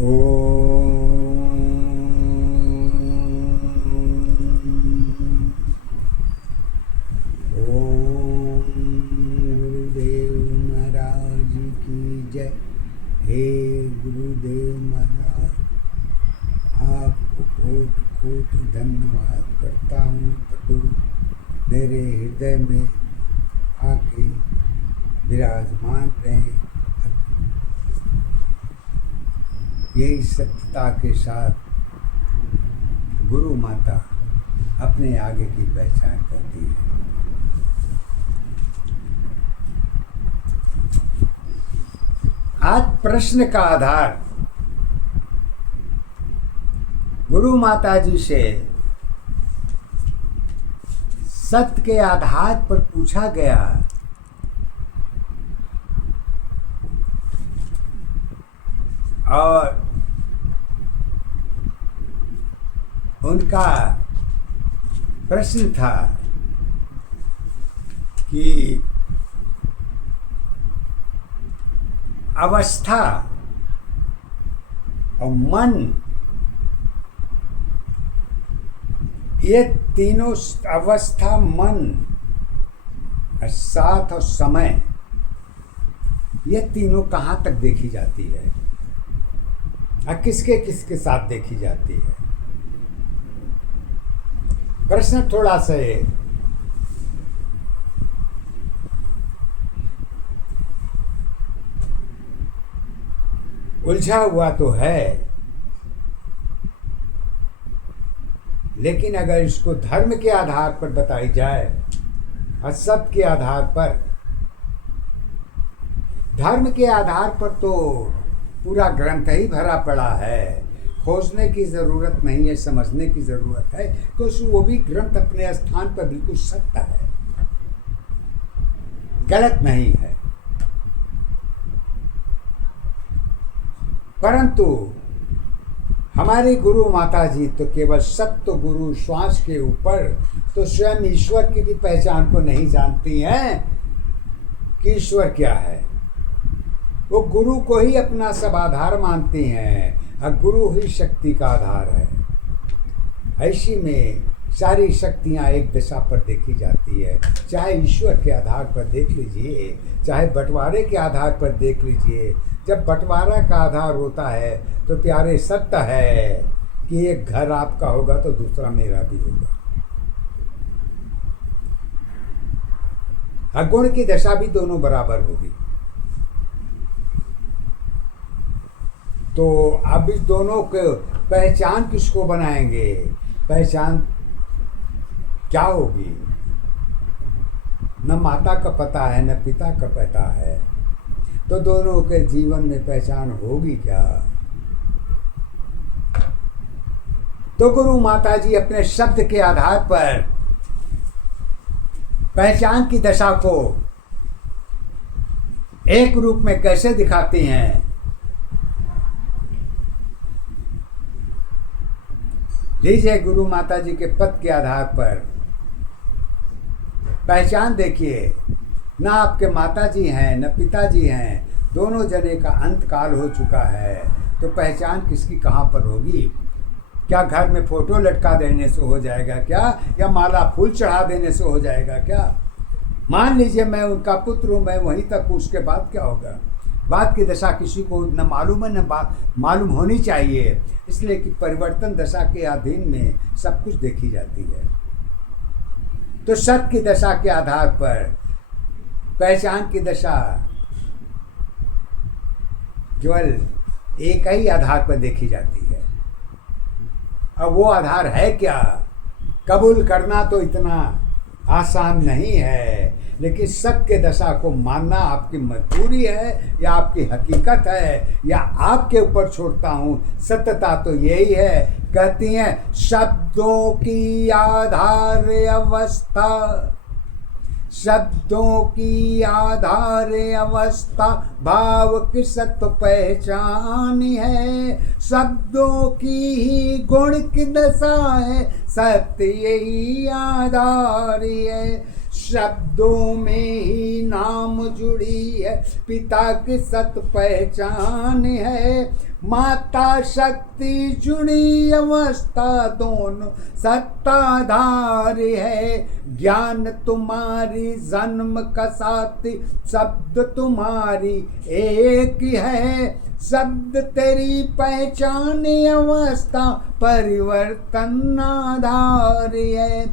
गुरुदेव महाराज की जय। हे गुरुदेव महाराज, आपको कोट कोट धन्यवाद करता हूँ प्रभु। मेरे हृदय में आके विराजमान रहें। यही सत्यता के साथ गुरु माता अपने आगे की पहचान करती है। आज प्रश्न का आधार गुरु माता जी से सत्य के आधार पर पूछा गया। और उनका प्रश्न था कि अवस्था और मन, ये तीनों अवस्था, मन, साथ और समय, ये तीनों कहाँ तक देखी जाती है और किसके किसके साथ देखी जाती है। प्रश्न थोड़ा सा उलझा हुआ तो है, लेकिन अगर इसको धर्म के आधार पर बताई जाए और सत्य के आधार पर, धर्म के आधार पर तो पूरा ग्रंथ ही भरा पड़ा है। खोजने की ज़रूरत नहीं है, समझने की ज़रूरत है, क्योंकि वो भी ग्रंथ अपने स्थान पर बिल्कुल सत्य है, गलत नहीं है। परंतु हमारी गुरु माता जी तो केवल सत्य गुरु श्वास के ऊपर तो स्वयं ईश्वर की भी पहचान को नहीं जानती हैं कि ईश्वर क्या है। वो गुरु को ही अपना सब आधार मानती हैं और गुरु ही शक्ति का आधार है। ऐसी में सारी शक्तियाँ एक दिशा पर देखी जाती है, चाहे ईश्वर के आधार पर देख लीजिए, चाहे बंटवारे के आधार पर देख लीजिए। जब बंटवारा का आधार होता है तो प्यारे सत्य है कि एक घर आपका होगा तो दूसरा मेरा भी होगा। अगुण की दशा भी दोनों बराबर होगी। तो अब इस दोनों को पहचान किसको बनाएंगे? पहचान क्या होगी? न माता का पता है न पिता का पता है, तो दोनों के जीवन में पहचान होगी क्या? तो गुरु माता जी अपने शब्द के आधार पर पहचान की दशा को एक रूप में कैसे दिखाती हैं? लीजिए, गुरु माता जी के पद के आधार पर पहचान देखिए। ना आपके माता जी हैं न पिताजी हैं, दोनों जने का अंत काल हो चुका है, तो पहचान किसकी कहाँ पर होगी? क्या घर में फोटो लटका देने से हो जाएगा क्या, या माला फूल चढ़ा देने से हो जाएगा क्या? मान लीजिए मैं उनका पुत्र हूँ, मैं वहीं तक हूँ, उसके बाद क्या होगा? बाद की दशा किसी को न मालूम है, न बात मालूम होनी चाहिए, इसलिए कि परिवर्तन दशा के अधीन में सब कुछ देखी जाती है। तो सत्य की दशा के आधार पर पहचान की दशा केवल एक ही आधार पर देखी जाती है। अब वो आधार है क्या? कबूल करना तो इतना आसान नहीं है, लेकिन सत्य दशा को मानना आपकी मजबूरी है या आपकी हकीकत है, या आपके ऊपर छोड़ता हूँ। सत्यता तो यही है, कहती हैं शब्दों की आधार अवस्था, शब्दों की आधार अवस्था भाव की सत्य पहचान है। शब्दों की ही गुण की दशा है, सत्य यही आधार है। शब्दों में ही नाम जुड़ी है, पिता की सत पहचान है। माता शक्ति जुड़ी अवस्था दोनों सत्ताधारी है। ज्ञान तुम्हारी जन्म का साथी, शब्द तुम्हारी एक है। शब्द तेरी पहचान अवस्था परिवर्तन आधारी है।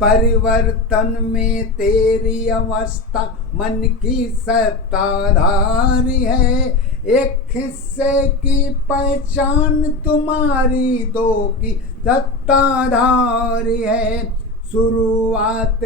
परिवर्तन में तेरी अवस्था मन की सत्ताधारी है। एक हिस्से की पहचान तुम्हारी, दो की सत्ताधारी है। शुरुआत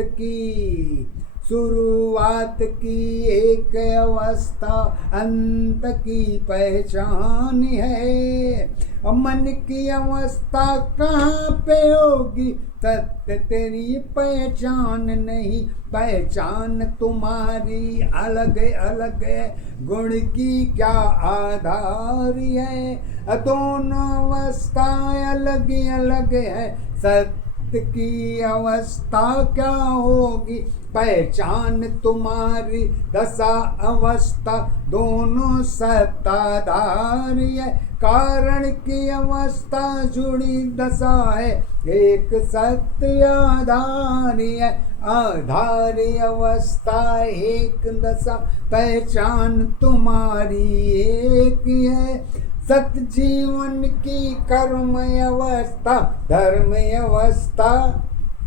की एक अवस्था, अंत की पहचान है। मन की अवस्था कहाँ पे होगी, सत्य तेरी पहचान नहीं। पहचान तुम्हारी अलग अलग है, गुण की क्या आधार है। दोनों अवस्थाएं अलग अलग है, सत्य की अवस्था क्या होगी। पहचान तुम्हारी दशा अवस्था दोनों सत्ताधारी है। कारण की अवस्था जुड़ी दशा है, एक सत्य आधारी है। आधारी अवस्था एक दशा, पहचान तुम्हारी एक है। सत्य जीवन की कर्म अवस्था, धर्म अवस्था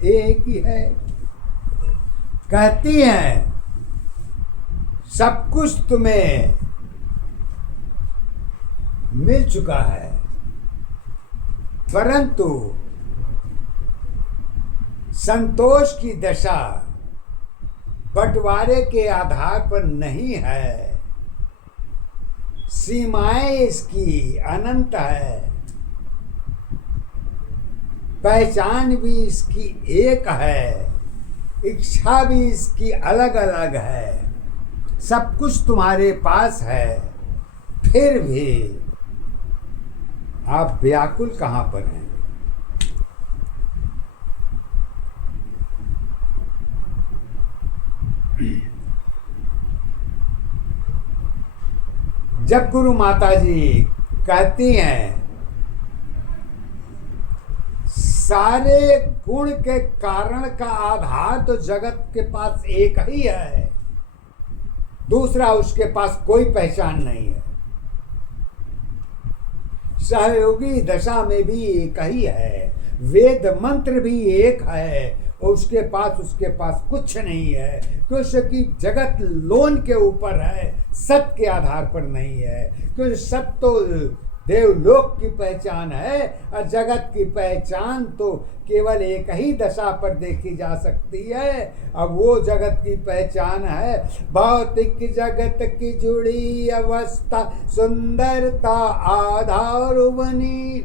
एक ही है। कहती है सब कुछ तुम्हें मिल चुका है, परंतु संतोष की दशा बंटवारे के आधार पर नहीं है। सीमाएं इसकी अनंत है, पहचान भी इसकी एक है, इच्छा भी इसकी अलग अलग है। सब कुछ तुम्हारे पास है, फिर भी आप व्याकुल कहाँ पर हैं। जब गुरु माता जी कहती हैं सारे गुण के कारण का आधार तो जगत के पास एक ही है, दूसरा उसके पास कोई पहचान नहीं है। सहयोगी दशा में भी एक ही है, वेद मंत्र भी एक है, और उसके पास कुछ नहीं है। कृष्ण की जगत लोन के ऊपर है, सत्य के आधार पर नहीं है। क्योंकि सत्य तो देवलोक की पहचान है, और जगत की पहचान तो केवल एक ही दशा पर देखी जा सकती है। अब वो जगत की पहचान है भौतिक जगत की जुड़ी अवस्था, सुंदरता आधार बनी।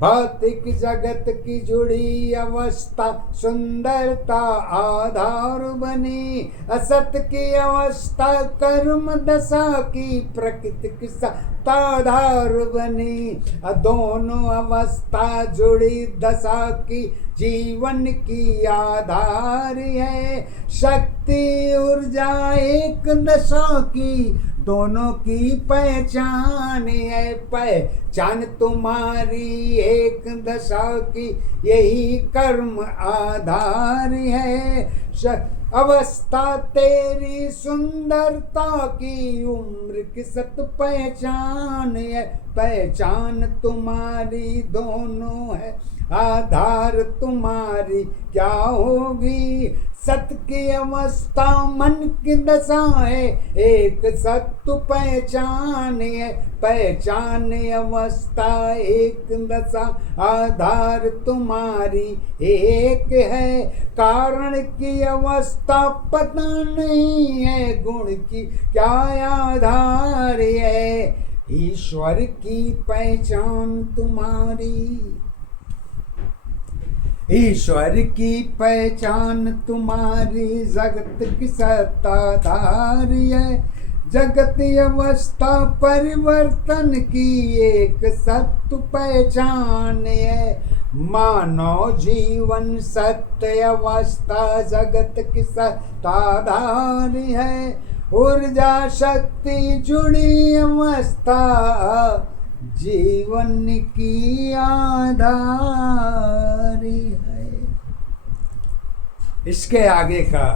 भौतिक जगत की जुड़ी अवस्था, सुंदरता आधार बनी। असत की अवस्था कर्म दशा की, प्रकृति की सत्ताधार बनी। दोनों अवस्था जुड़ी दशा की, जीवन की आधार है। शक्ति ऊर्जा एक दशा की, दोनों की पहचान है। पहचान तुम्हारी एक दशा की, यही कर्म आधार है। अवस्था तेरी सुंदरता की, उम्र की सत पहचान है। पहचान तुम्हारी दोनों है, आधार तुम्हारी क्या होगी। सत्य की अवस्था मन की दशा है, एक सत्य पहचान है। पहचान अवस्था एक दशा, आधार तुम्हारी एक है। कारण की अवस्था पता नहीं है, गुण की क्या आधार है। ईश्वर की पहचान तुम्हारी, ईश्वर की पहचान तुम्हारी, जगत की सत्ताधारी है। जगत अवस्था परिवर्तन की, एक सत्य पहचान है। मानव जीवन सत्य अवस्था, जगत की सत्ताधारी है। ऊर्जा शक्ति जुड़ी अवस्था जीवन की आधार है। इसके आगे का